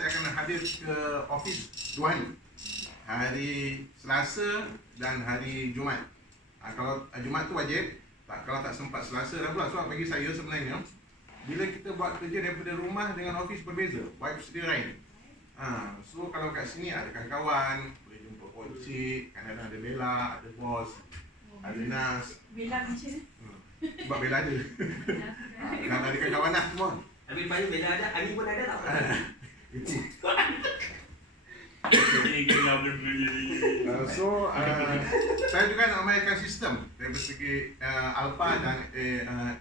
saya akan hadir ke office 2 hari. Hari Selasa dan hari Jumaat. Kalau Jumaat tu wajib, kalau tak sempat Selasa dah pula. Sebab bagi saya sebenarnya, bila kita buat kerja daripada rumah dengan office berbeza, vibes dia lain. So kalau kat sini ada kawan-kawan, boleh jumpa Poncik, kadang-kadang ada Bella, ada bos, ada Nas. Bella macam ni? Sebab Bella ada. Dan ada kawan-kawan lah semua. Tapi lepas ni Bella ada, Ani pun ada tak? Itu. Saya juga nak mainkan sistem dari segi Alpha dan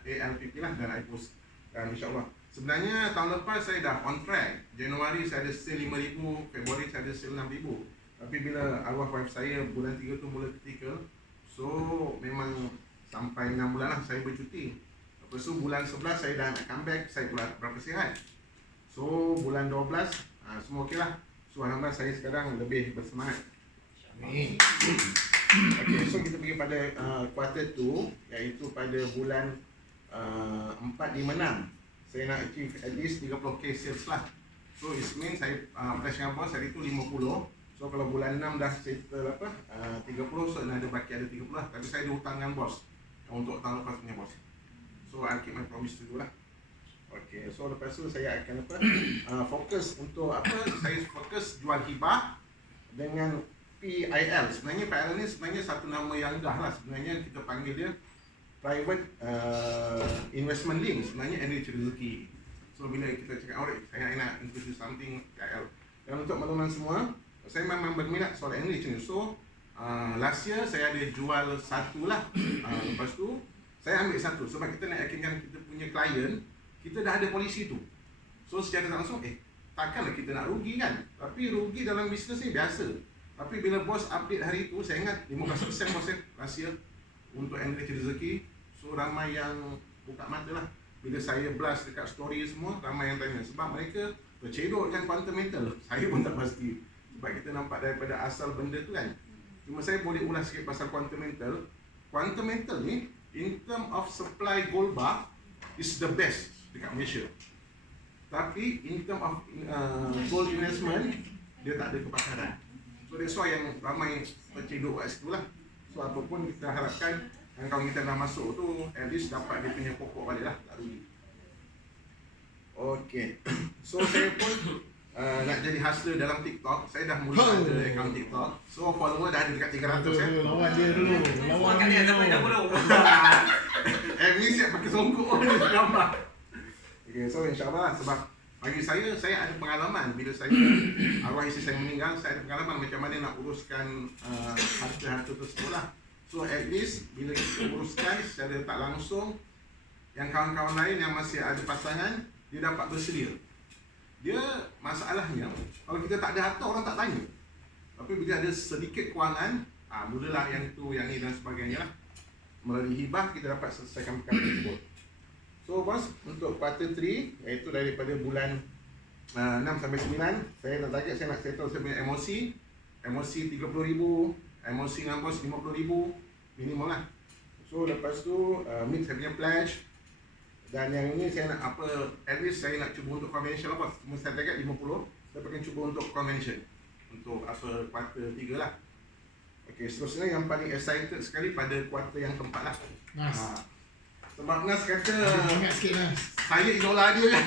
ALPP lah dan IPOS. Dan insyaAllah sebenarnya tahun lepas saya dah on track. Januari saya ada sale 5,000, Februari saya ada sale 6,000. Tapi bila arwah wife saya bulan 3 tu mula ketika, so memang sampai 6 bulan lah saya bercuti. Lepas tu bulan 11 saya dah nak comeback, saya pula berapa sihat. So bulan 12 semua okey lah. So alhamdulillah saya sekarang lebih bersemangat. Okay, so kita pergi pada quarter 2, iaitu pada bulan 4, 5, 6. Saya nak achieve at least 30k sales lah. So it means saya flash dengan bos hari tu 50. So kalau bulan 6 dah settle 30, so ada baki ada 30 lah. Tapi saya ada hutang dengan bos untuk tahun lepas punya bos. So I keep my promise to do lah. Okay, so lepas tu saya akan fokus untuk saya fokus jual hibah dengan PIL. Sebenarnya PIL ni sebenarnya satu nama yang dah lah. Sebenarnya kita panggil dia private investment link. Sebenarnya enrich rezeki. So bila kita cakap alright, saya nak introduce something PIL. Dan untuk teman-teman semua, saya memang berminat soal enrich ni. So last year saya ada jual satu lah. Lepas tu saya ambil satu sebab kita nak yakinkan kita punya klien kita dah ada polisi tu. So secara tak langsung takkanlah kita nak rugi kan. Tapi rugi dalam bisnes ni biasa. Tapi bila bos update hari tu, saya ingat 15% bos rahsia untuk enrich rezeki. So ramai yang buka mata lah. Bila saya blast dekat story semua, ramai yang tanya. Sebab mereka tercedok dengan fundamental. Saya pun tak pasti. Sebab kita nampak daripada asal benda tu kan. Cuma saya boleh ulas sikit pasal fundamental. Fundamental ni, in term of supply gold bar, is the best dekat Malaysia. Tapi in term of gold investment, dia tak ada kepakaran. So that's why yang ramai tercedok kat situ lah. So apapun kita harapkan, kalau kita dah masuk tu, at least dapat dia punya pokok balik lah, tak rugi. Okay. So saya pun nak jadi hustler dalam TikTok. Saya dah mula ada account TikTok. So follower dah ada dekat 300 ya. Lawan dia dulu. Lawan dia dulu. Ni siap pakai songkok gambar. Okay, so insyaAllah lah. Sebab bagi saya ada pengalaman. Bila saya arwah isteri saya meninggal, saya ada pengalaman macam mana nak uruskan harta-harta tersebut lah. So at least bila kita uruskan secara tak langsung, yang kawan-kawan lain yang masih ada pasangan, dia dapat bersedia. Dia masalahnya, kalau kita tak ada harta, orang tak tanya. Tapi bila ada sedikit kewangan, mulalah yang tu, yang ni dan sebagainya lah. Melalui hibah, kita dapat selesaikan perkara tersebut. So bos, untuk quarter 3, iaitu daripada bulan 6 sampai 9, saya nak target, saya nak settle saya punya MOC 30,000, MOC dengan bos 50,000 minimum lah. So lepas tu meet saya punya pledge. Dan yang ini saya nak at least saya nak cuba untuk convention lah bos. Cuma saya target 50, saya akan cuba untuk convention. Untuk quarter 3 lah. Okay, seterusnya yang paling excited sekali pada quarter yang keempat lah. Sebab Nas kata saya idola dia kan.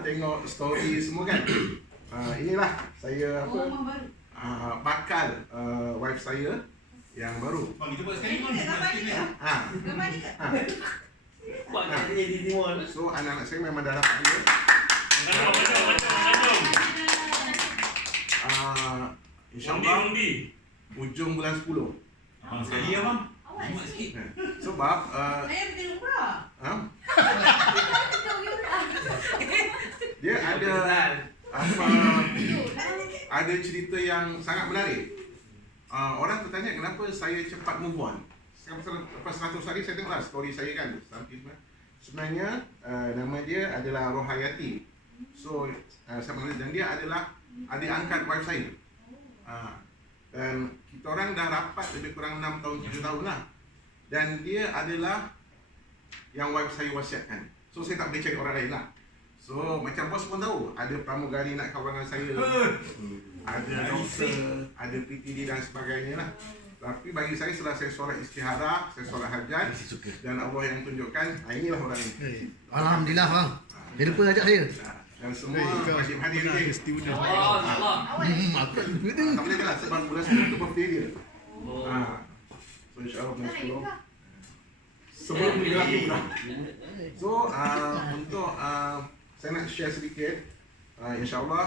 Tengok story semua kan. Inilah saya bakal wife saya yang baru. Bang, kita buat sekali bang. Gambar ni kat? Buat nak jadi timur. So anak-anak saya memang dah dapat dia. InsyaAllah ujung bulan 10. Bang, sekali ya bang. Awak sikit. Sebab Saya pergi umrah. dia ada cerita yang sangat menarik. Orang tertanya kenapa saya cepat move on. Lepas 100 hari saya tengoklah story saya kan. Sebenarnya nama dia adalah Rohayati. So saya mengenal dan dia adalah adik angkat wife saya. Dan kita orang dah rapat lebih kurang 6 tahun 7 tahun lah. Dan dia adalah yang wife saya wasiatkan. So saya tak boleh cari orang lain lah. So macam bos pun tahu, ada pramugari nak kawan dengan saya, ada doktor, ada PTD dan sebagainya lah. Tapi bagi saya setelah saya solat istikharah, saya solat hajat dan Allah yang tunjukkan, inilah orang ini. Alhamdulillah bang. Dia lupa ajak saya. Dan semua wajib hadir ni. Oh, Allah. Aku lupa tu. Tak boleh lah sebab bulan 10 tu birthday dia. Oh. So insyaAllah bulan 10 sebelum bergerak tu dah. So untuk saya nak share sedikit, insyaAllah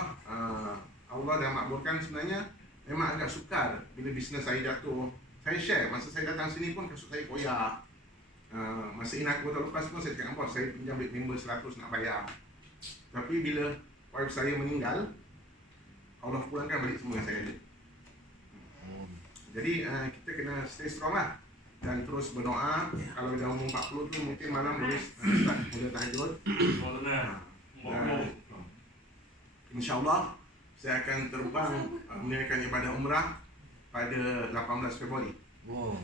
Allah dah makbulkan. Sebenarnya memang agak sukar bila bisnes saya jatuh. Saya share, masa saya datang sini pun kasut saya koyak. Masa Inaka tahun lepas pun saya cakap, bos saya pinjam duit member 100 nak bayar. Tapi bila wife saya meninggal, Allah pulangkan balik semua yang saya ada. Jadi kita kena stay strong lah dan terus berdoa. Kalau dah umur 40 tu mungkin malam boleh start mula tahajud. InsyaAllah saya akan terbang menunaikan ibadah umrah pada 18 Februari. Oh.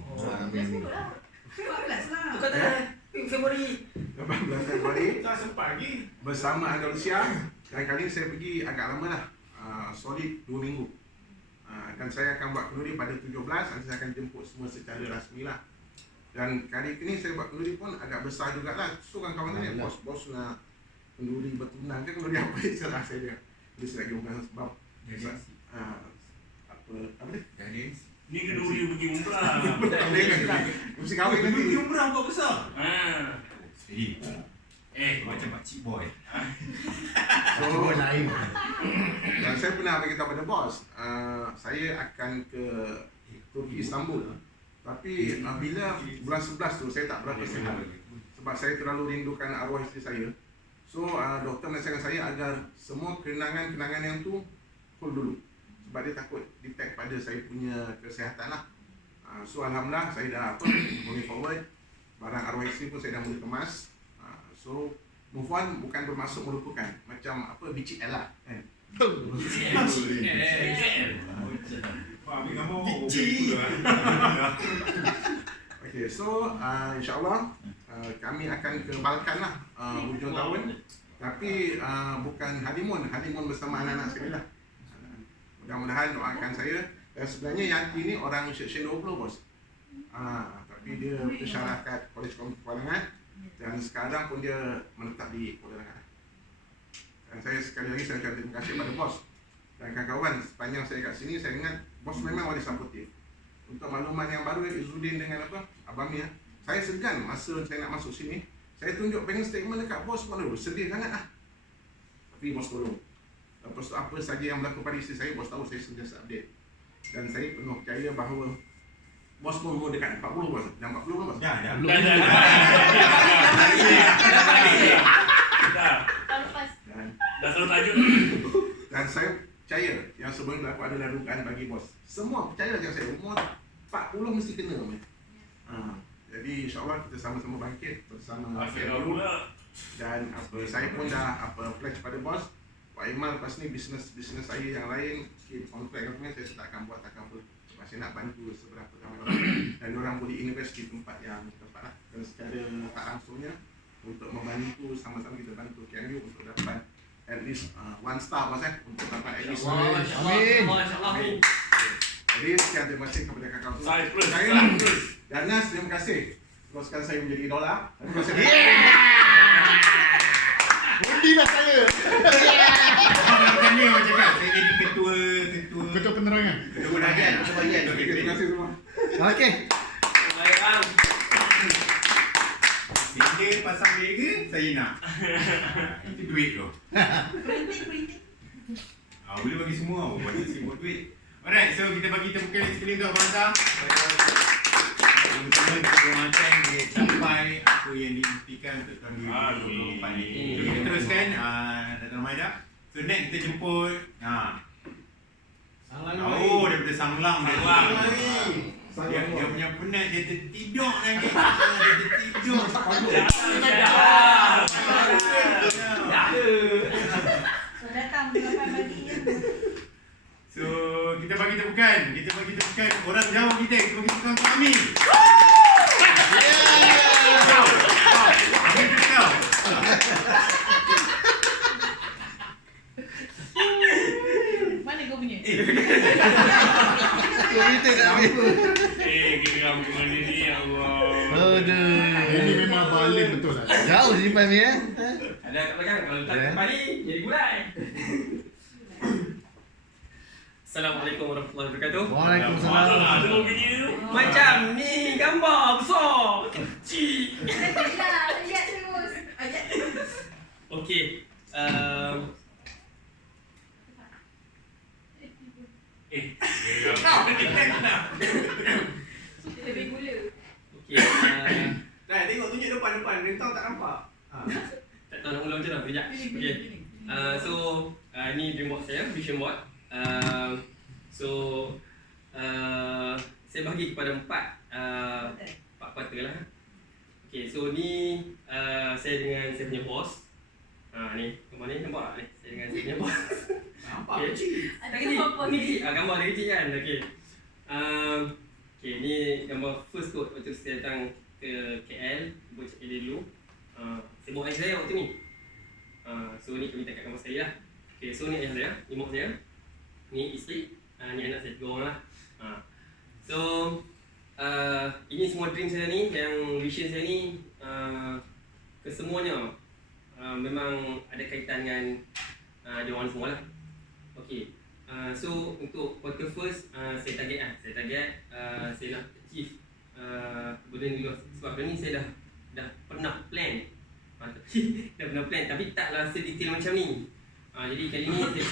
Just dulu lah. 15 lah. Tu kata Februari. 18 Februari Tak sempat lagi. bersama Andalusia. Dan kali ni saya pergi agak lama lah, solid 2 minggu. Dan saya akan buat kenduri pada 17. Nanti saya akan jemput semua secara rasmi lah. Dan kali ini saya buat kenduri pun agak besar jugalah. So kawan-kawan tanya, bos nak kenduri bertunang ke kenduri apa? Salah saya dia. Dia saya lagi umrah sebab apa dia? Ni kenduri pergi umrah. Mesti kahwin nanti. Umrah buat besar. Macam pakcik boy. So, lain. dan saya pernah beritahu pada bos, saya akan ke Turki Istanbul. Tapi bila bulan 11 tu saya tak berapa sihat sebab saya terlalu rindukan arwah isteri saya. So doktor menasihatkan saya agar semua kenangan-kenangan yang tu hold dulu sebab dia takut detect pada saya punya kesihatan lah. So alhamdulillah saya dah moving forward. Barang arwah isteri pun saya dah mula kemas. So move on bukan bermaksud melupakan, macam apa BCL lah kan. Okay, so insyaAllah kami akan ke Balkan lah hujung tahun. Tapi bukan honeymoon bersama anak-anak sekali lah. Mudah-mudahan doakan saya. Dan sebenarnya Yanti ni orang Seksyen 20 bos. Tapi dia pensyarakat Kolej Kepalangan dan sekarang pun dia menetap di Kuala Lumpur. Dan saya sekali lagi saya ucapkan terima kasih pada bos dan kawan-kawan. Sepanjang saya kat sini saya ingat bos memang wali supportive. Untuk makluman yang baru, Izzuddin dengan Abang Mia, saya segan masa saya nak masuk sini. Saya tunjuk pengen statement dekat bos pun dulu, sedih sangat lah. Tapi bos tolong. Lepas tu apa saja yang berlaku pada isteri saya, bos tahu saya sentiasa update. Dan saya penuh percaya bahawa bos pun umur dekat 40 bos. Dah 40 belum bos? Dah. Tahun lepas. Dah selalu tajuk. Dan saya percaya yang sebelum berlaku adalah dugaan bagi bos. Semua percaya macam saya, umur 40 mesti kena. Jadi insyaAllah kita sama-sama bangkit bersama Akhirnya Fairul. pula. Dan saya pun dah pledge pada bos. Pak Imal lepas ni bisnes saya yang lain, kontrak government saya tak akan buat, takkan pun. Saya nak bantu seberapa ramai orang dan orang boleh invest di tempat yang tepat lah. Dan secara tak langsungnya untuk membantu, sama-sama kita bantu KMU untuk dapat at least 1 star bos untuk dapat at least. Amin. Amin. Jadi sekian terima kasih kepada kakak semua. Saya plus. Saya lah terus. Dan Nas terima kasih. Teruskan saya menjadi idola. Terima kasih. Undi lah saya. Macam ni orang cakap, saya jadi ketua penerangan. ketua bahagian. Terima kasih semua. Okey. Baik bang. Sehingga pasang bega, saya nak. Itu duit tu. Printing. Boleh bagi semua, bagi semua duit. Alright, so kita bagi tepukan sekali untuk bangsa. Terutama ketua macam dia capai apa yang diimpikan untuk tahun 2024 ni. So kita teruskan, Datuk Maida. So next kita jemput daripada Sanglang. Dia punya penat, dia tertidur lagi. Dia tertidur. So datang 8 pagi je. So kita bagi tepukan orang jauh kita bagi tepukan kami. Kita tak habis. Geram ke mana ni, ya Allah. Aduh. Ini memang baling betul lah. Jauh simpan ni Ada kat belakang. Kalau letak Ya. kat depan ni, jadi gulai. Assalamualaikum warahmatullahi wabarakatuh. Mana Waalaikumsalam. ada orang kerja tu? Macam ni gambar besar, kecil. Ayat terus. Ayat terus. Okey. Geram. Lebih gula. Okey. Dah tengok tunjuk depan, rentang tak nampak. Tak tahu nak ulang macam mana. Sekejap. Okey. So, ni dream board saya, vision board. Saya bahagi kepada empat quarter lah. Okay, so ni saya dengan saya punya bos. Ni, gambar ni nampak tak ni? Saya dengan saya punya bos. Nampak Okay. kecil. Ada Ni, apa? ni kecil. Gambar dia kecil kan? Okay. Okay, ni gambar first kot waktu saya datang ke KL. Buat cek dia dulu. Saya bawa ayah saya waktu ni. So ni kami tak kat gambar sekali lah. Okay, so ni ayah saya, ni mak saya. Ni isteri, ni anak saya 3 orang lah. So ini semua dream saya ni, yang vision saya ni, kesemuanya memang ada kaitan dengan dia orang semua lah. Okay, so untuk quarter first saya target saya nak achieve benda ni dulu. Sebab benda ni saya dah pernah plan. Dah pernah plan tapi taklah sedetail macam ni. Jadi kali ni saya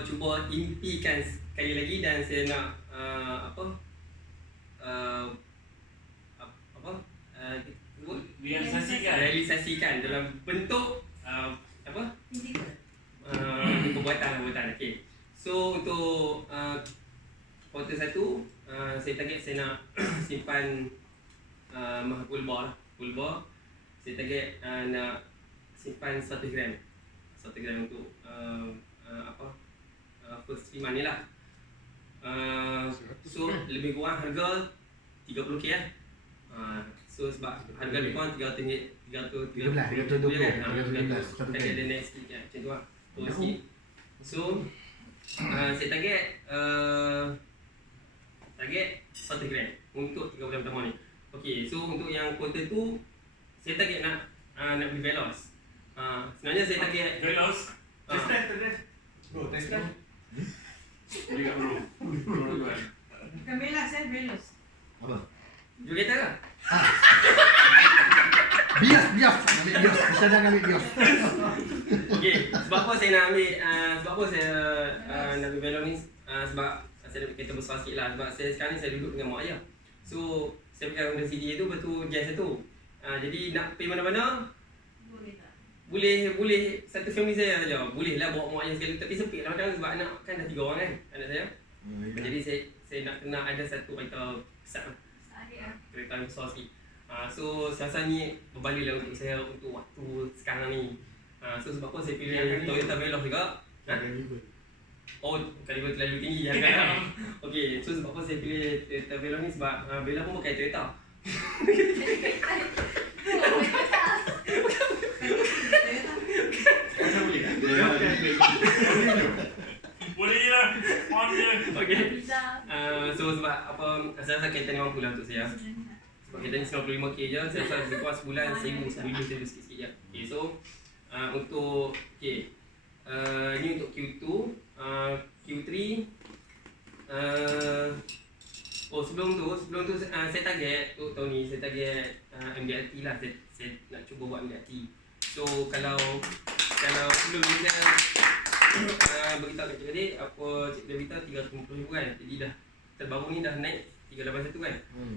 cuba impikan sekali lagi dan saya nak realisasikan dalam bentuk perbuatan. Okey. So untuk quarter 1 saya target saya nak simpan pulbar. Saya target nak simpan 1 gram. 1 gram untuk first 5 ni lah. So lebih kurang harga 30k lah. So sebab harga lebih kurang 300 13, 320, 320 target dia naik sikit kan, macam tu lah. Turun sikit. So saya target 1 gram untuk 3 bulan pertama ni. Okay, so untuk yang quarter tu saya target nak beli Veloz. Sebenarnya saya target Veloz. Test. Bro, test. Beli kat bro. Bukan belas, saya belos. Apa? jual kereta ke? Bias. Ambil bias. Kita dah ambil bias. Okey, sebab apa saya nak ambil nak ambil Veloz ni? Sebab saya ada kereta besar sikit lah. Sebab saya sekarang ni saya duduk dengan mak ayah. So, saya pegang Honda CD tu, lepas tu gas tu. Jadi nak pergi mana-mana, Boleh tak? boleh satu family saya saja. Boleh lah bawa mak ayah sekali. Tapi sempit lah kadang sebab anak kan dah 3 orang kan, anak saya. Jadi saya nak kena ada satu kereta besar lah. Adik lah. Kereta yang besar sikit. So saya rasa ni berbalik lah untuk saya untuk waktu sekarang ni. So sebab apa saya pilih Toyota Veloz juga. Oh, kaliber terlalu tinggi harga. Okey, so sebab apa saya pilih Toyota Veloz ni sebab Bella pun pakai Toyota. Sekarang boleh tak? Boleh je lah. On je. Okey. Pizza. So sebab apa saya rasa kereta ni mampu lah untuk saya. Sebab kereta ni 95k je, saya rasa lebih kurang sebulan 1000 sikit-sikit je. Okay, so untuk ni untuk Q2, Q3 sebelum tu saya target untuk tahun ni saya target MDRT lah. Saya nak cuba buat MDRT. So kalau sebelum ni saya beritahu kat Cik Adik Cik dia beritahu 350,000 kan. Jadi dah terbaru ni dah naik 381 kan.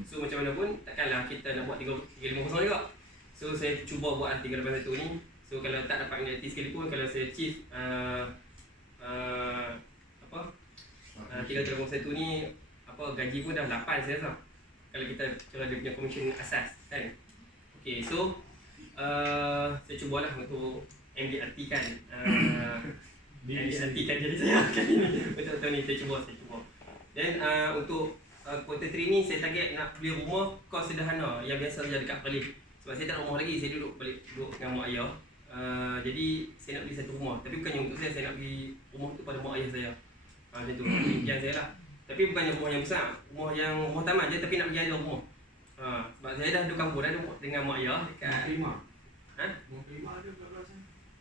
So macam mana pun takkanlah kita nak buat 350 juga. So saya cuba buat 381 ni. So kalau tak dapat MDRT sekalipun, kalau saya achieve 351 ni gaji pun dah 8 saya rasa. Kalau kita cara dia punya commission asas kan. Okay, so saya cubalah untuk MDRT kan. MDRT kan jadi saya kali ni. Betul-betul ni saya cuba. Dan untuk quarter 3 ni saya target nak beli rumah kos sederhana yang biasa je dekat Perlis. Sebab saya tak ada rumah lagi, saya duduk dengan mak ayah. Jadi saya nak beli satu rumah. Tapi bukannya untuk saya nak beli rumah tu pada mak ayah saya. Macam tu, impian saya lah. Tapi bukannya rumah yang besar, rumah taman je tapi nak pergi ada rumah. Sebab saya dah duduk kampung dah dengan mak ayah dekat. Ha?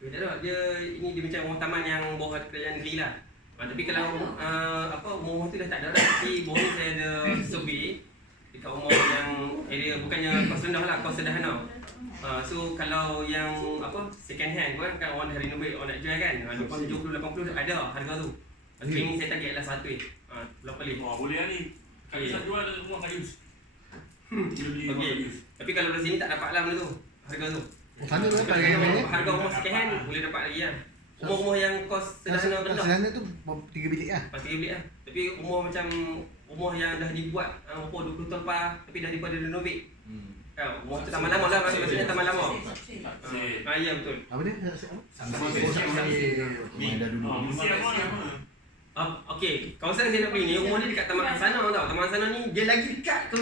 Tak ada, dia macam rumah taman yang bawah kerajaan negeri lah. Tapi kalau rumah tu dah tak ada dah. Tapi bawah ni saya ada survey dekat rumah yang area bukannya kos rendah lah, kos sederhana. So kalau yang second hand kan orang dah renovate, orang nak jual kan, 70-80 ada harga tu. Tapi ni saya target lah 100. Belum beli. Wah, boleh lah ni. Kali saya jual rumah kayu. Okey. Tapi kalau dari sini tak dapat lah benda tu. Harga tu. Sana tu apa Harga rumah second hand boleh dapat lagi lah. Rumah-rumah yang kos sederhana rendah. Sederhana tu 3 bilik lah. Pasti bilik lah. Tapi rumah yang dah dibuat 20 tahun lepas tapi dah dibuat dia renovate. Rumah tu taman lama lah, maksudnya taman lama. Ya betul. Apa dia? Okey, kawasan yang saya nak beli ni rumah ni dekat Taman Sana tau. Taman Sana ni dia lagi dekat ke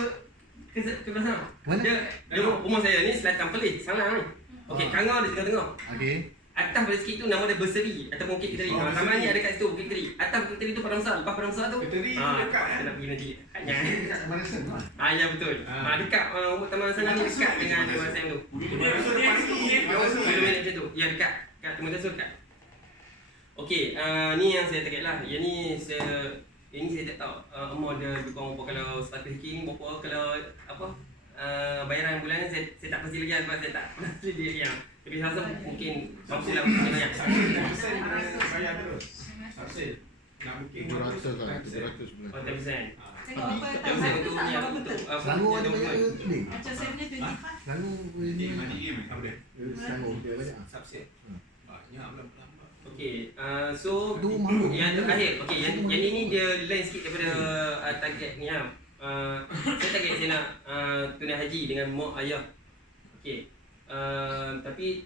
belah sana. Mana? Dia rumah saya ni selatan Perlis, Salang ni. Okey, Kangau dia tengah-tengah. Okey. Atas pada sikit tu nama dia Berseri ataupun Bukit Keteri. Taman ni ada kat situ Bukit Keteri. Atas Bukit Keteri tu Padang Besar. Lepas Padang Besar tu Keteri dekat kita nak pergi nanti. Dekat Marasen tu. Ya betul. Dekat Taman Sana ni dekat dengan Taman Sana tu. Dia macam tu. Ya dekat Taman Sana dekat. Okey, ni yang saya target lah. Yang ni saya tak tahu amount dia lebih kurang berapa. Kalau 100k ni berapa, kalau bayaran bulanan saya tak pasti lagi sebab saya tak pasti dia yang. Tapi saya rasa mungkin mampu lah banyak. Bayar terus. Subside. Nak booking 200 lah, 700 bulan. 10%. Tengok apa tak Saya betul ni apa apa betul. betul. Selangor ada banyak ni. Macam saya punya 25. Selangor boleh ni. Apa dia? Selangor dia banyak. Subside. Banyak belah-belah. Okey, so yang terakhir, okey yang ini dia lain sikit daripada target ni lah. Saya target saya nak tunai haji dengan mak ayah. Okey. Tapi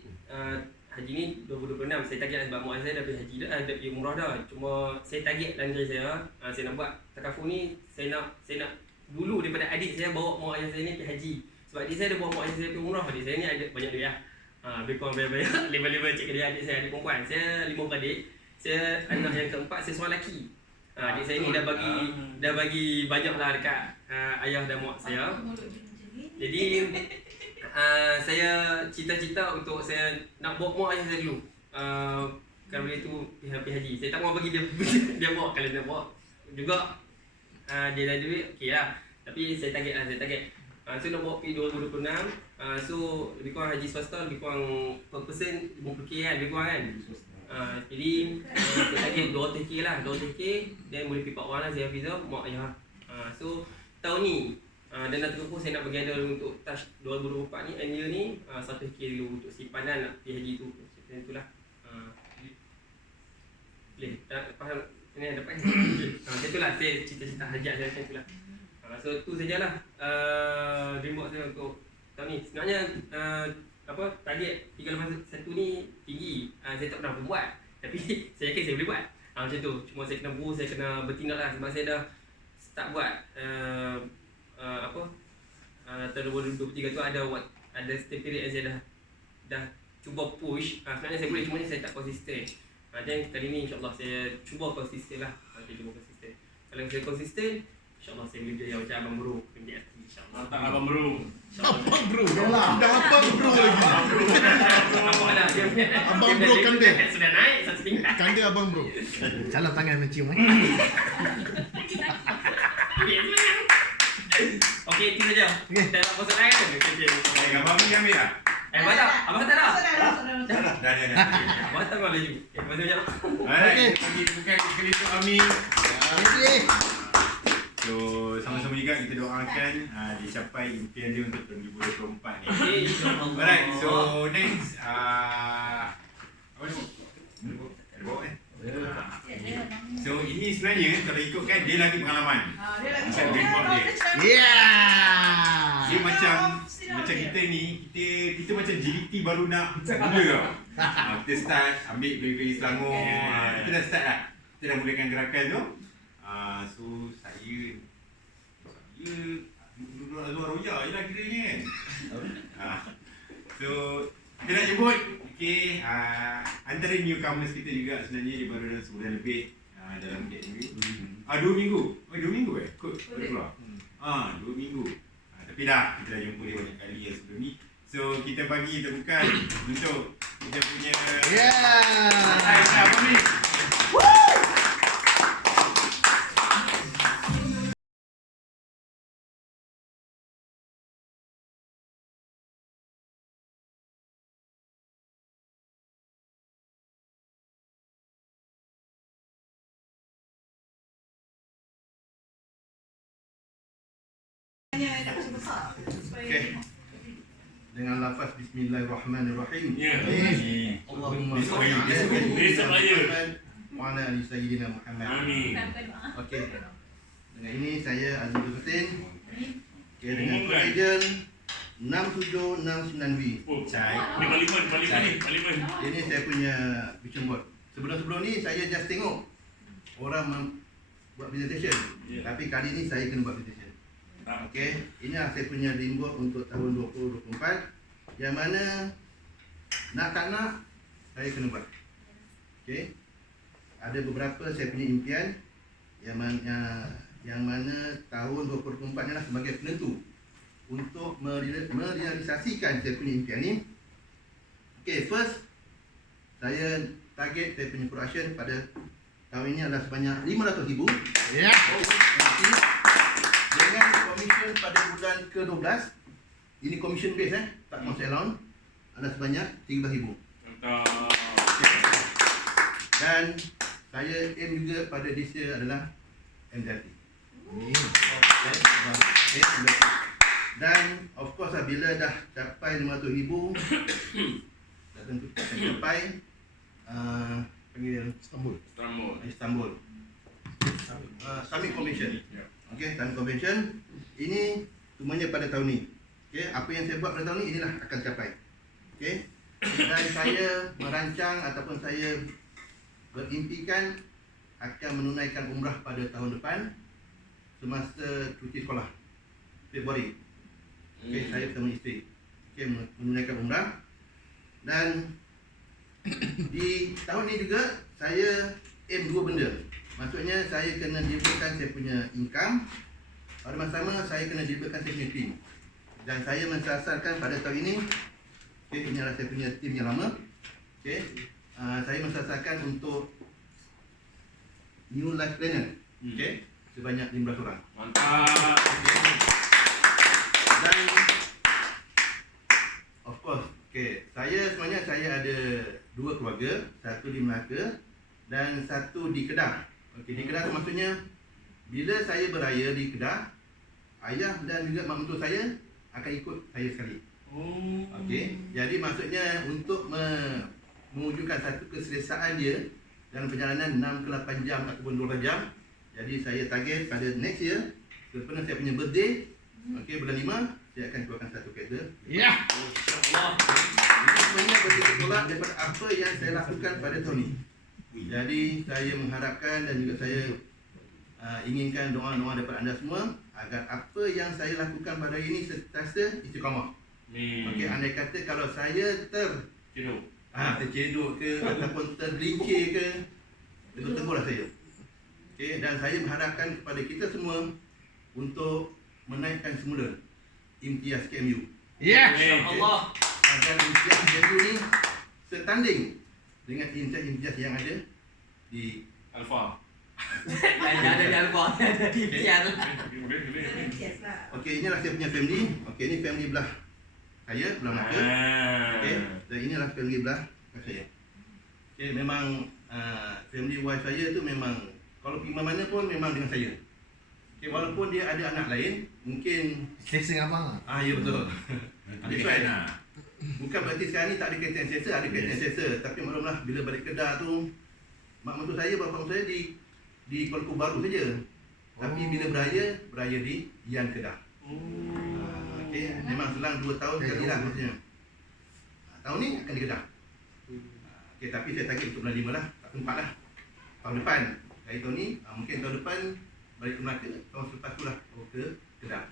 haji ni 2026 saya target lah sebab mak ayah saya dah pergi haji dah, dah pergi umrah dah. Cuma saya target dan saya nak buat takaful ni, saya nak dulu daripada adik saya bawa mak ayah saya ni pergi haji. Sebab adik saya dah bawa mak ayah saya pergi umrah, adik saya ni ada banyak duit lah. Lebih kurang banyak level-level cik dia adik saya, adik perempuan. Saya 5 beradik. Saya anak yang keempat, saya seorang lelaki. Adik saya ni dah bagi banyak lah dekat ayah dan mak saya. Jadi saya cita-cita untuk saya nak bawa mak ayah saya dulu. Kalau boleh tu pergi haji. Saya tak mahu bagi dia dia bawa. Kalau dia bawa juga dia dah duit, okey lah. Tapi saya target. So nak bawa pergi 2026. So lebih kurang haji swasta lebih kurang per person 50k kan, lebih kurang kan. Jadi saya target 200k lah, 200k dan boleh pick up orang lah saya visa mak ayah. So tahun ni dan nak terus saya nak bagi ada untuk touch 2024 ni, annual ni 100k dulu untuk simpanan nak pergi haji tu. Macam itulah. Boleh faham ni dapat. Macam itulah saya cita-cita hajat saya macam itulah. So tu sajalah dream box saya untuk tahun ni. Sebenarnya target 381 ni tinggi. Saya tak pernah buat. Tapi saya yakin saya boleh buat. Macam tu. Cuma saya kena bertindak lah sebab saya dah start buat tahun 2023 tu ada step period yang saya dah cuba push. Sebenarnya saya boleh, cuma ni saya tak konsisten. Dan kali ni insyaAllah saya cuba konsisten lah. Kalau saya konsisten, InsyaAllah saya boleh jadi macam Abang Bro MDRT insyaAllah. Mantap Abang Bro. Abang Bro. Dah Abang Bro lagi. Apa dah dia punya. Abang Bro kan dia. Sudah naik satu tingkat. Kan dia Abang Bro. Salam tangan mencium Okey, itu saja. Dah nak pasal lain kan? Abang ni ambil tak? Abang tak? Abang tak dah? Dah. Abang tak malah laju. Pasal macam Alright, bagi bukan kali tu Ami. Okey. So sama-sama juga kita doakan dicapai impian dia untuk tahun 2024 ni. Alright, so next apa ni? Ada bawa eh? So ini sebenarnya kalau ikutkan dia lagi pengalaman. Macam report dia. Yeah. Dia macam kita ni, kita macam GDT baru nak mula tau. Kita start ambil pergi Selangor. Kita dah start lah. Kita dah mulakan gerakan tu. So saya duduk Azwar Roya je lah kiranya kan. So kita nak jemput antara newcomers kita juga sebenarnya dia baru dalam sebulan lebih dalam KMU. 2 minggu. 2 minggu kot baru keluar. 2 minggu. Tapi dah kita dah jumpa dia banyak kali sebelum ni. So kita bagi tepukan untuk kita punya Yeah. ni. Hanya nak macam besar supaya Okey. Dengan lafaz Bismillahirrahmanirrahim. Ya. Allahumma Besok salli raya. ala Besok Sayyidina raya. Muhammad wa ala ali Sayyidina Muhammad. Amin. Okey. Dengan ini saya Azizul Husin. Okey, dengan Umumkan. kod ejen 6769B. Oh, Cai. ni parlimen. Ini saya punya vision board. Sebelum-sebelum ni saya just tengok orang buat presentation. Ya. Tapi kali ni saya kena buat presentation. Ah. Okey, inilah saya punya dream board untuk tahun 2024 yang mana nak tak nak saya kena buat. Okey. Ada beberapa saya punya impian yang mana tahun 2024 ni lah sebagai penentu untuk merealisasikan saya punya impian ni. Okey, first saya target saya punya production pada tahun ini adalah sebanyak 500,000. Yeah. Nanti dengan commission pada bulan ke-12, ini commission base tak masuk allowance, ada sebanyak 13,000. Mantap. Dan saya aim juga pada this year adalah MDRT. Okay, dan of course bila dah capai 500,000 dah tentu akan capai panggil Istanbul Summit Convention. Ya. Okey, Summit Convention ini semuanya pada tahun ni. Okey, apa yang saya buat pada tahun ni inilah akan capai. Okey. Dan saya merancang ataupun saya berimpikan akan menunaikan umrah pada tahun depan semasa cuti sekolah Februari. Okey, saya bersama isteri. Okey, menunaikan umrah. Dan di tahun ni juga saya aim 2 benda. Maksudnya saya kena deliverkan saya punya income, pada masa sama saya kena deliverkan saya punya team. Dan saya mensasarkan pada tahun ini, okay, ini adalah saya punya team yang lama. Okay, saya mensasarkan untuk new life planner. Okay, sebanyak 15 orang. Mantap. Dan of course, okay, sebenarnya saya ada 2 keluarga, satu di Melaka dan satu di Kedah. Okey, di Kedah tu maksudnya bila saya beraya di Kedah, ayah dan juga mak mentua saya akan ikut saya sekali. Oh. Okey, jadi maksudnya untuk mewujudkan satu keselesaan dia dalam perjalanan 6 ke 8 jam ataupun 12 jam. Jadi saya target pada next year, selepas saya punya birthday, okey, bulan 5, saya akan keluarkan satu kereta. Yeah. InsyaAllah. Ini sebenarnya bertolak daripada apa yang saya lakukan pada tahun ini. Jadi saya mengharapkan dan juga saya inginkan doa-doa daripada anda semua agar apa yang saya lakukan pada hari ini sentiasa istiqamah. Okey, andai kata kalau saya tercedok ke ataupun tergelincir ke, tegurlah saya. Okey, dan saya mengharapkan kepada kita semua untuk menaikkan semula imtiaz KMU. Yeah. InsyaAllah. Agar imtiaz KMU ni setanding dengan imtiaz yang ada di Alfa. Yang ada di Alfa, ada di Pian. Yes lah. Okey, inilah saya punya family. Okey, ini family belah saya, belah Melaka. Okey, dan inilah family belah saya. Okey, memang family wife saya tu memang kalau pergi mana pun memang dengan saya. Okey, walaupun dia ada anak lain, mungkin Selesa abang. ya betul. Ada kan? Bukan berarti sekarang ni tak ada kereta ancestor, ada kereta ancestor. Tapi maklumlah bila balik Kedah tu, mak mentua saya, bapa saya di Kuala Lumpur baru saja. Tapi bila beraya di Yan Kedah. Okey, memang selang 2 tahun sekali lah maksudnya. Tahun ni akan di Kedah. Okey, tapi saya target untuk bulan 5 lah, tak sempat lah. Tahun depan, dari tahun ni, mungkin tahun depan balik ke Melaka, tahun selepas tu lah ke Kedah.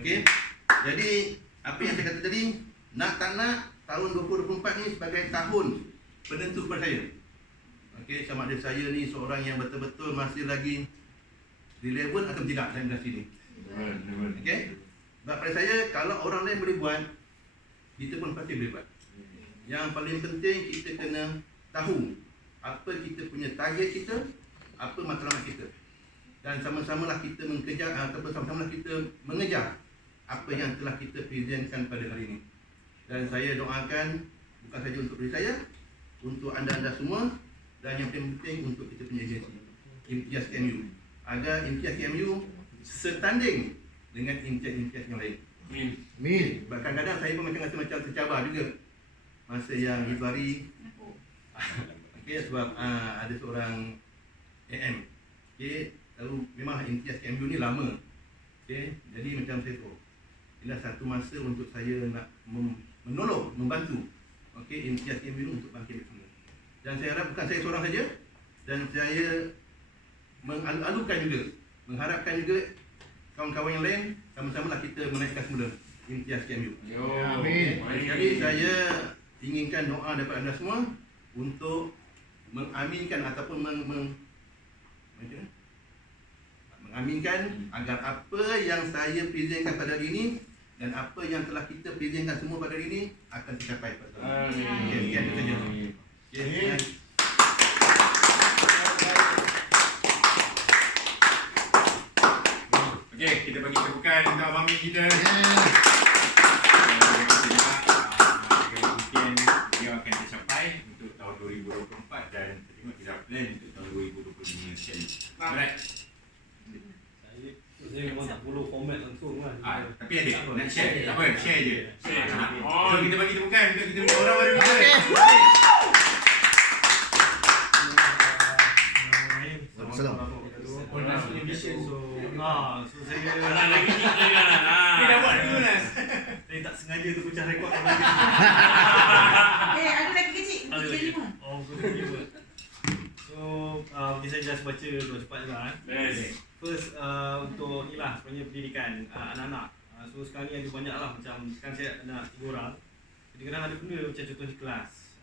Okey, jadi apa yang saya kata tadi, nak tak nak tahun 2024 ni sebagai tahun penentu kepada saya. Okey, sama ada saya ni seorang yang betul-betul masih lagi relevan atau tidak dalam industri ni. Okey. Sebab pada saya, kalau orang lain boleh buat, kita pun pasti boleh buat. Yang paling penting kita kena tahu apa kita punya target kita, apa matlamat kita. Dan sama-samalah kita mengejar ataupun sama-samalah kita mengejar apa yang telah kita presentkan pada hari ini. Dan saya doakan bukan saja untuk diri saya, untuk anda-anda semua, dan yang paling penting untuk kita punya agensi Imtiaz KMU, agar Imtiaz KMU setanding dengan imtiaz-imtiaz yang lain. Min. Bahkan kadang saya pun macam tercabar juga masa yang itu hari. Okey, sebab ada seorang AM. Okey, lalu memang imtiaz KMU ni lama. Okey, jadi macam saya tu. Inilah satu masa untuk saya nak menolong, membantu. Okey, imtiaz KMU untuk bangkit semula. Dan saya harap bukan saya seorang saja, dan saya mengalu-alukan juga, mengharapkan juga kawan-kawan yang lain sama-samalah kita menaikkan semula imtiaz KMU. Amin. Jadi saya inginkan doa daripada anda semua untuk mengaminkan ataupun mengaminkan agar apa yang saya presentkan pada hari ini dan apa yang telah kita presentkan semua pada hari ini akan tercapai. Okey, sekian itu saja. Okey, sekian. Okey, kita bagi tepukan untuk Abang Min kita. Impian dia akan tercapai untuk tahun 2024 dan kita tengok kita plan untuk tahun 2025 sekali. Alright. Saya memang tak follow format langsung kan. Tapi ada nak share. Tak apa, share je. Share. So kita bagi tepukan untuk kita punya orang baru. Okey. Assalamualaikum. So saya Lagi kita kan. Dia dah buat dulu lah. saya tak sengaja terpecah rekod. Ada lagi kecil. Ada Tiga lagi. lima. Oh, betul juga. So, mungkin saya just baca dua cepat je lah. Yes. First, untuk ni lah sebenarnya pendidikan anak-anak. So sekarang ni ada banyak lah, macam sekarang saya ada 3 orang. Jadi kadang ada benda macam contoh di kelas.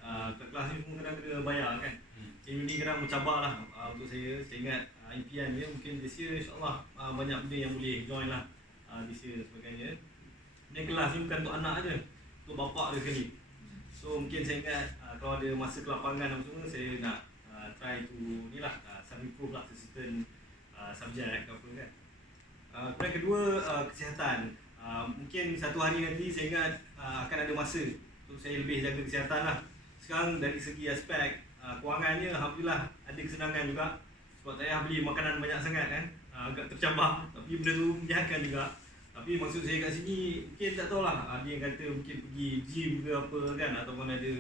Kelas ni semua kadang kena bayar kan. Ini kadang mencabar lah untuk saya. Saya ingat impian dia mungkin this year insyaAllah banyak benda yang boleh join lah this year sebagainya. Ni kelas ni bukan untuk anak je, untuk bapak dia sekali. So mungkin saya ingat kalau ada masa kelapangan apa semua, saya nak try to ni lah, some improve lah certain subjek ke apa kan. Kemudian kedua, kesihatan. Mungkin satu hari nanti saya ingat akan ada masa untuk saya lebih jaga kesihatan lah. Sekarang dari segi aspek kewangannya, alhamdulillah ada kesenangan juga. Sebab tak payah beli makanan banyak sangat kan. Agak tercabar, tapi benda tu menyihatkan juga. Tapi maksud saya kat sini, mungkin tak tahulah, ada yang kata mungkin pergi gym ke apa kan, ataupun ada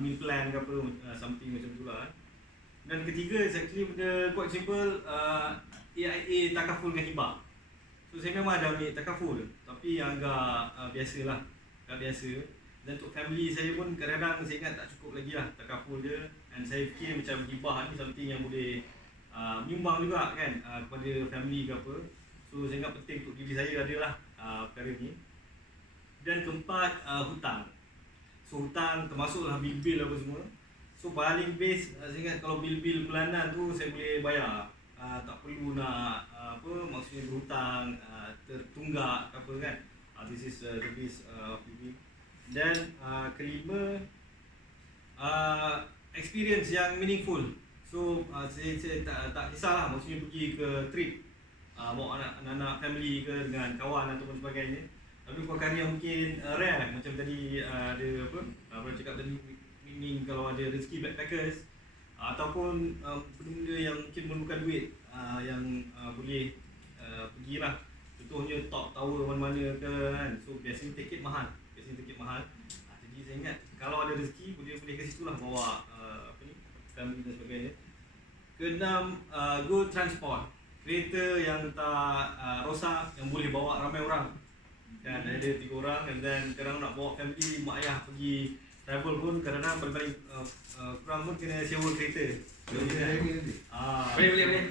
meal plan ke apa, something macam tu lah. Dan ketiga, actually benda quite simple, AIA takaful dengan hibah. So saya memang ada ambil takaful, tapi yang agak biasalah, agak biasa. Dan untuk family saya pun kadang-kadang saya ingat tak cukup lagi lah takaful je. Dan saya fikir macam hibah ni something yang boleh menyumbang juga kan kepada family ke apa. So saya ingat penting untuk diri saya adalah perkara ni. Dan keempat, hutang. So hutang termasuklah bil-bil apa semua. So paling base, saya ingat kalau bil-bil bulanan tu saya boleh bayar. Tak perlu nak maksudnya berhutang, tertunggak apa kan. This is the base of bil. Dan kelima, experience yang meaningful. So saya tak kisahlah, maksudnya pergi ke trip, bawa anak-anak family ke dengan kawan ataupun sebagainya. Tapi perkara yang mungkin rare, macam tadi ada apa cakap tadi, meaning kalau ada rezeki backpackers, ataupun benda-benda yang mungkin memerlukan duit, yang boleh pergilah. Contohnya top tower mana-mana ke kan. So biasanya tiket mahal. Jadi saya ingat kalau ada rezeki boleh ke situ lah, bawa family dan sebagainya. Keenam, go transport. Kereta yang tak rosak, yang boleh bawa ramai orang. Dan ada 3 orang, dan kadang nak bawa family, mak ayah pergi travel pun kadang-kadang paling kurang pun kena sewa kereta. Boleh.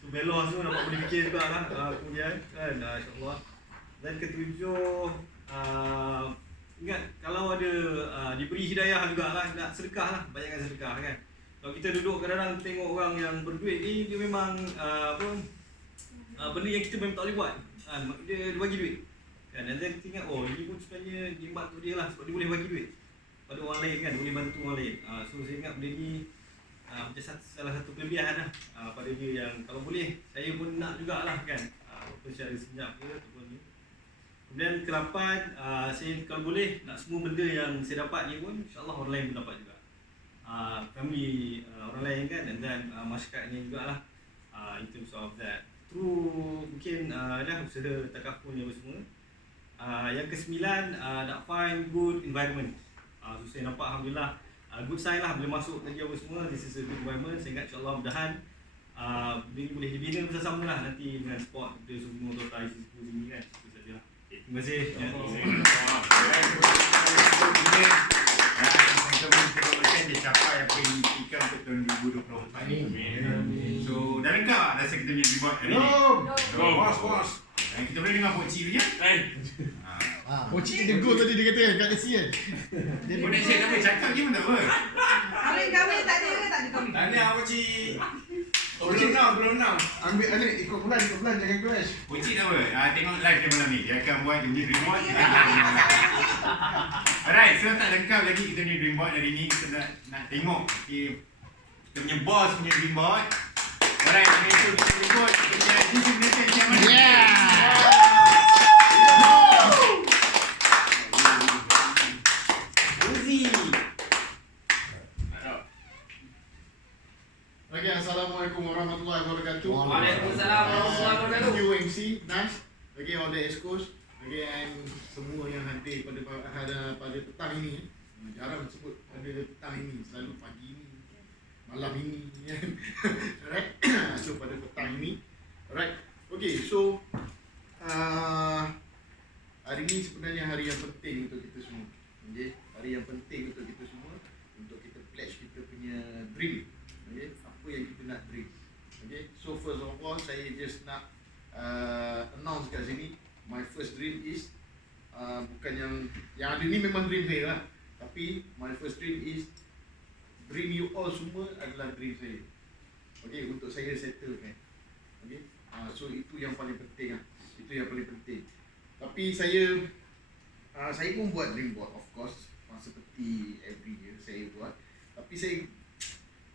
So belos tu nampak boleh fikir juga lah kemudian kan, insyaAllah. Dan ketujuh, ingat kalau ada diberi hidayah jugalah, nak sedekah lah, banyakkan sedekah kan. Kalau kita duduk kadang-kadang tengok orang yang berduit ni, dia memang benda yang kita memang tak boleh buat. Dia bagi duit kan, dan kita ingat ini pun sebenarnya nikmat tu dia lah, sebab dia boleh bagi duit pada orang lain kan, boleh bantu orang lain. So saya ingat benda ni macam salah satu kelebihan lah pada dia, yang kalau boleh saya pun nak jugalah kan, walaupun secara senyap ke ataupun ni. Kemudian ke-8, saya kalau boleh nak semua benda yang saya dapat ni pun insyaAllah orang lain pun dapat juga. Family orang lain kan, dan masyarakatnya jugalah, in terms of that. Through mungkin usaha takaful ni apa semua. Yang ke-9, nak find good environment. So saya nampak Alhamdulillah good sign lah, boleh masuk lagi apa semua. This is a good environment. Saya ingat insyaAllah mudahan benda ni boleh dibina bersama-sama lah nanti dengan sport kita semua total IC10 sini kan. Itu saja lah. Terima kasih. Dan dicapai apa yang diimpikan untuk tahun 2024. So dah lengkap tak rasa kita punya reward hari ni? Bos. Dan kita boleh dengar Poci tu je. Poci dia go tadi dia kata kan, kat Desi kan. Connection apa cakap je pun tak apa. Kahwin tak ada ke? Tak ada kahwin. Tahniah Poci. Belum enam. Ambil ni ikut bulan jangan crash. Poci tak apa. Tengok live dia malam ni. Dia akan buat dia punya reward. Alright, so tak lengkap lagi kita punya dream board hari ni. Kita nak tengok kita punya boss punya dream board. Alright, dengan itu kita ikut kita punya destination yang mana. Uzi. Okay, Assalamualaikum warahmatullahi wabarakatuh. Waalaikumsalam warahmatullahi wabarakatuh. Thank you MC, nice. Okay, all the East-Coast. Okay, and semua yang hadir pada petang ini. Jarang sebut pada petang ini, selalu pagi ini, malam ini kan. Alright. So pada petang ini. Alright. Okay, so hari ini sebenarnya hari yang penting untuk kita semua. Okay, hari yang penting untuk kita semua, untuk kita pledge kita punya dream. Okay, apa yang kita nak dream. Okay, so first of all saya just nak announce kat sini, my first dream is bukan yang ada ni memang dream saya lah, tapi my first dream is dream you all semua adalah dream saya. Okay, untuk saya settle kan. Okay, so itu yang paling penting lah. Itu yang paling penting. Tapi saya pun buat dream board, of course, seperti every year saya buat. Tapi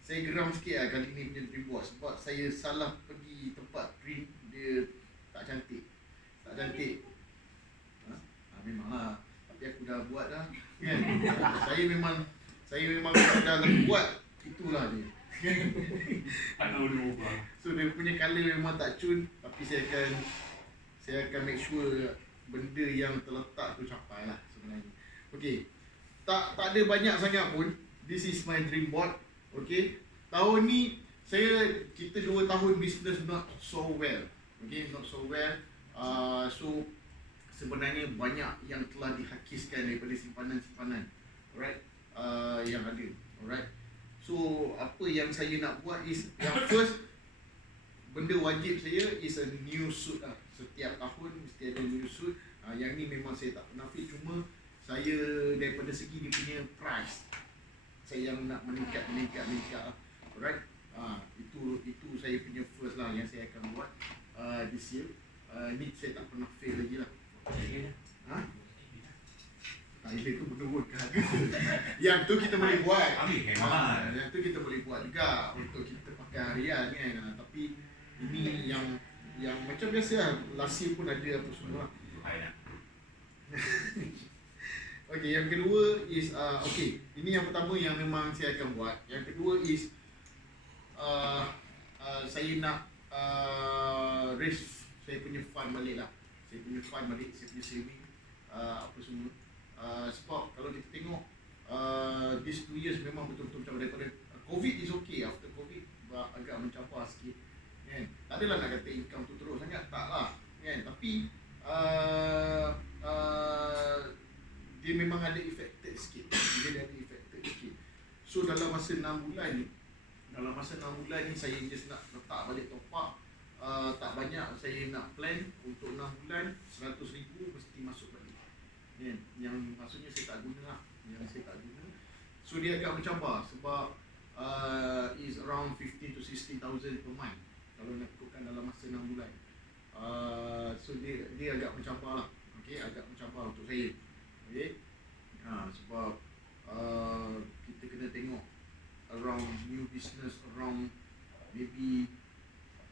saya geram sikit lah kali ni punya dream board, sebab saya salah pergi tempat print, dia tak cantik. Memanglah, tapi aku dah buat dah kan. Saya memang dah buat, itulah dia. Tak tahu dia ubah. So dia punya colour memang tak cun, tapi saya akan make sure benda yang terletak tu capai lah sebenarnya. Okay, tak ada banyak sangat pun. This is my dream board. Okay, tahun ni kita 2 tahun business not so well. Okay, not so well. So sebenarnya banyak yang telah dihakiskan daripada simpanan-simpanan, alright, yang ada, alright. So apa yang saya nak buat is, yang first, benda wajib saya is a new suit lah. Setiap tahun mesti ada new suit. Yang ni memang saya tak penafik, cuma saya daripada segi dia punya price, saya yang nak meningkat lah. Alright, itu saya punya first lah yang saya akan buat this year. Ni saya tak pernah fail lagi lah. Itu menurunkan. Yang tu kita boleh buat. Yang tu kita boleh buat juga untuk kita pakai harian kan. Tapi ini yang macam biasa lah, lasi pun ada apa semua. Okay, yang kedua is okay, ini yang pertama yang memang saya akan buat. Yang kedua is saya nak raise saya punya fund balik lah. Saya punya saving, apa semua. Sebab kalau kita tengok these 2 years memang betul-betul macam daripada COVID is okay, after COVID agak mencabar sikit kan. Tak adalah nak kata income tu terus sangat, tak lah kan. Tapi dia memang ada affected sikit. So dalam masa 6 bulan ni saya just nak letak balik top up. Tak banyak, saya nak plan untuk 6 bulan 100,000 mesti masuk balik. Yang maksudnya saya tak guna lah. Yang saya tak guna. So dia agak mencabar sebab is around 15 to 16,000 per month kalau nak ikutkan dalam masa 6 bulan. So dia agak mencabar lah. Okay, agak mencabar untuk saya. Okay. Sebab kita kena tengok around new business around maybe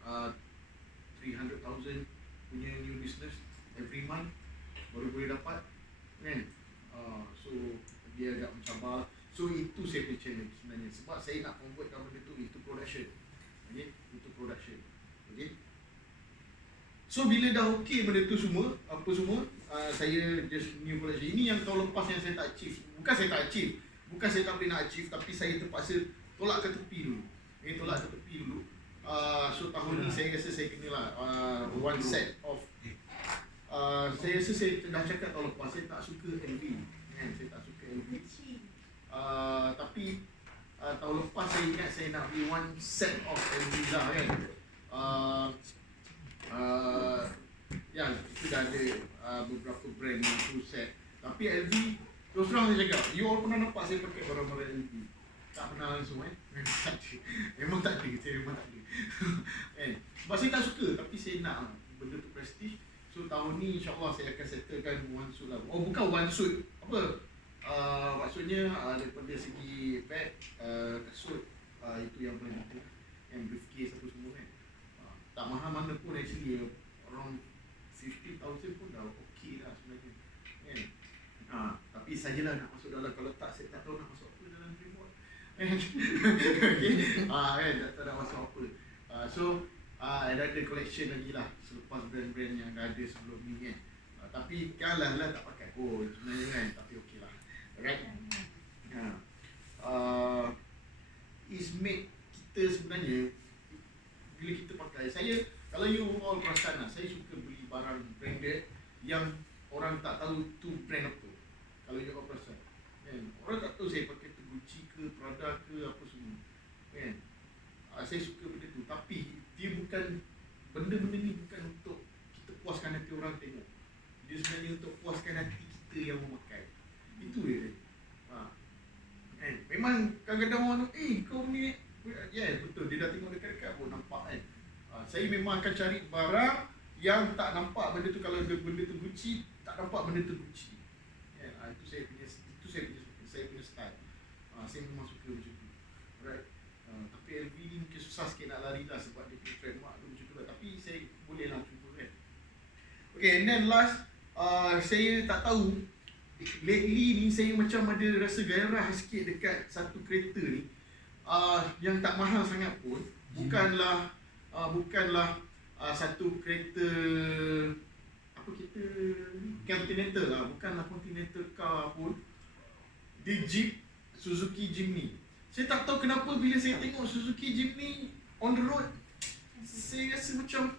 300,000 punya new business every month baru boleh dapat kan. So dia agak mencabar. So itu saya punya challenge sebenarnya sebab saya nak convertkan benda tu into production. Okay, into production. Okay. So bila dah okey benda tu semua, apa semua, saya just new collection. Ini yang tahun lepas yang saya tak achieve. Bukan saya tak achieve, bukan saya tak boleh nak achieve, tapi saya terpaksa tolak ke tepi dulu. Tolak ke tepi dulu. So tahun ni saya rasa saya kenalah one set of saya rasa saya dah cakap tahun lepas saya tak suka LV kan, saya tak suka LV. Tapi tahun lepas saya ingat saya nak beli one set of LV lah kan. Ya, itu dah ada beberapa brand yang full set. Tapi LV, terus terang saya cakap, you all pernah nampak saya pakai barang-barang LV? Tak pernah langsung memang tak ada. Memang tak ada, saya memang tak ada. Sebab saya tak suka, tapi saya nak benda tu prestige. So tahun ni insyaAllah saya akan settlekan one suit lah. Oh bukan one suit, apa? Maksudnya daripada segi bag, kasut, itu yang paling penting. And briefcase apa semua kan. Tak mahal mana pun actually, around 50,000 pun dah okey dah sebenarnya kan. Tapi sajalah nak masuk dalam, kalau tak saya tak tahu nak masuk apa dalam framework okay. Kan tak nak masuk apa. So ada collection lagi lah selepas brand-brand yang dah ada sebelum ni kan. Tapi kalah lah tak pakai pun sebenarnya kan, tapi okey lah right. Is made kita sebenarnya bila kita pakai, saya kalau you all perasan lah, saya suka beli barang branded yang orang tak tahu tu brand apa. Kalau you all perasan kan, orang tak tahu saya pakai tu Gucci ke Prada ke apa semua kan. Saya suka benda tu, tapi dia bukan, benda-benda ni bukan untuk kita puaskan hati orang tengok. Dia sebenarnya untuk puaskan hati kita yang memakai. Itu dia kan. Memang kadang-kadang orang tu, kau ni, ya betul, dia dah tengok dekat-dekat pun nampak kan. Saya memang akan cari barang yang tak nampak benda tu. Kalau benda tu Gucci, tak nampak benda tu Gucci. Itu saya punya style. Saya memang suka macam tu. Alright. Tapi LV ni mungkin susah sikit nak lari lah sebab dia punya trademark tu macam tu lah. Tapi saya boleh lah cuba kan. Okay, and then last, saya tak tahu, lately ni saya macam ada rasa gairah sikit dekat satu kereta ni, yang tak mahal sangat pun. Bukanlah satu kereta, apa kereta Continental lah, bukanlah Continental car pun. Dia Jeep, Suzuki Jimny. Saya tak tahu kenapa bila saya tengok Suzuki Jimny on the road, saya rasa macam,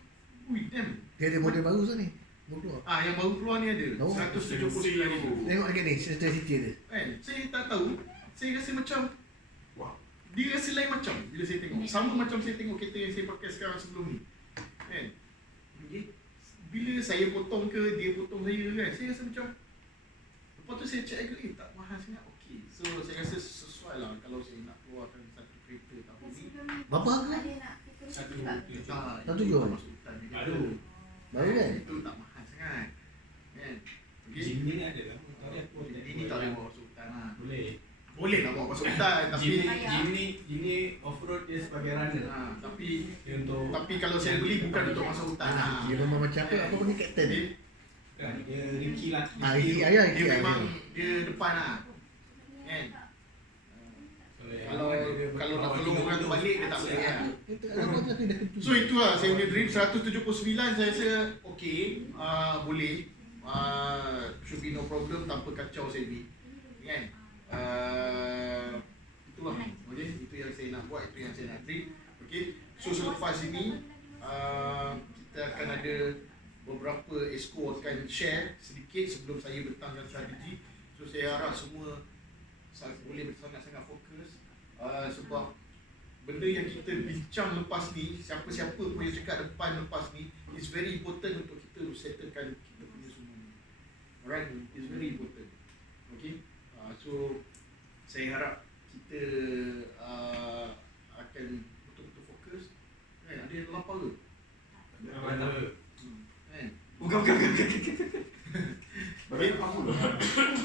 ui damn. Dia ada model baru tu ni, baru keluar. Yang baru keluar ni ada, Oh. 179,000. Tengok lagi ni, cerita-cerita dia. Kan, saya tak tahu, saya rasa macam, dia rasa lain macam bila saya tengok. Sama macam saya tengok kereta yang saya pakai sekarang sebelum ni kan. Bila saya potong ke, dia potong saya kan, saya rasa macam, lepas tu saya check lagi, tak mahal sangat, okey. So saya rasa sesuai lah kalau saya nak keluarkan satu kereta tahun ni. Berapa harga? Satu Satu jual? Baru. Baru kan? Itu tak mahal sangat kan. Okay. Jimny ni ada lah. Jadi ni tak boleh bawa masuk hutan lah. Boleh Lah bawa masuk hutan, tapi Jimny off-road dia sebagai runner. tapi Dia untuk kalau saya beli bukan untuk masuk hutan lah. Dia memang macam apa punya kapten ni? kan dia Ricky lah. Ricky Dia ayah Ricky memang ayah. dia depan lah kan. Kalau nak tolong orang tu balik dia tak boleh kan. Itu apa tu dah ketu. So itu lah saya punya dream 179 saya rasa okey, boleh, should be no problem tanpa kacau saya beli kan. Itulah okay, itu yang saya nak buat, itu yang saya nak dream. Okay, so selepas ini kita akan ada beberapa exco akan share sedikit sebelum saya bentangkan strategi. So saya harap semua boleh sangat-sangat fokus, sebab benda yang kita bincang lepas ni, siapa-siapa pun yang cakap depan lepas ni, is very important untuk kita settlekan kita punya semua ni. Alright, it's very important. Okay, so saya harap kita akan betul-betul fokus. Kan, ada yang lapar ke? Kan? Bukan. Okay,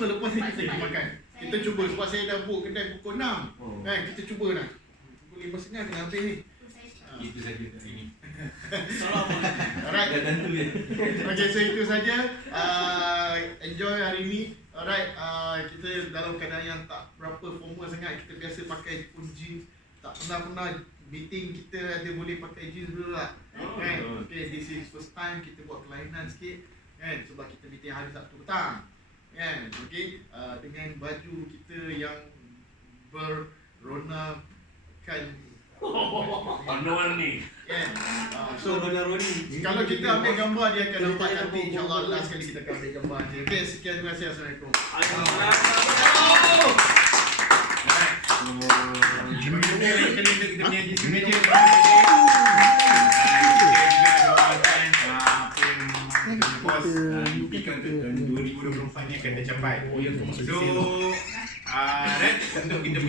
lepas ni kita pergi makan. Kita cuba, sebab saya dah book kedai pukul 6. Kan, kita cuba dah. Pukul 5.30 kena habis ni. Itu saja hari ini. Alright. Dah tentu ya. Okay, so itu saja. Enjoy hari ni. Alright, kita dalam keadaan yang tak berapa formal sangat. Kita biasa pakai pun jeans. Tak pernah meeting kita ada boleh pakai jeans dulu lah. Kan? Okay, this is first time kita buat kelainan sikit. Kan? Sebab kita meeting hari Sabtu petang. Kan? Okay, dengan baju kita yang berrona kan. Warna-warni. Kan? So kalau kita ambil gambar dia akan nampak nanti, insyaAllah last kali kita akan ambil gambar dia. Okay, sekian, terima kasih. Assalamualaikum. Impikan untuk tahun 2024 ni akan tercapai. So, untuk kita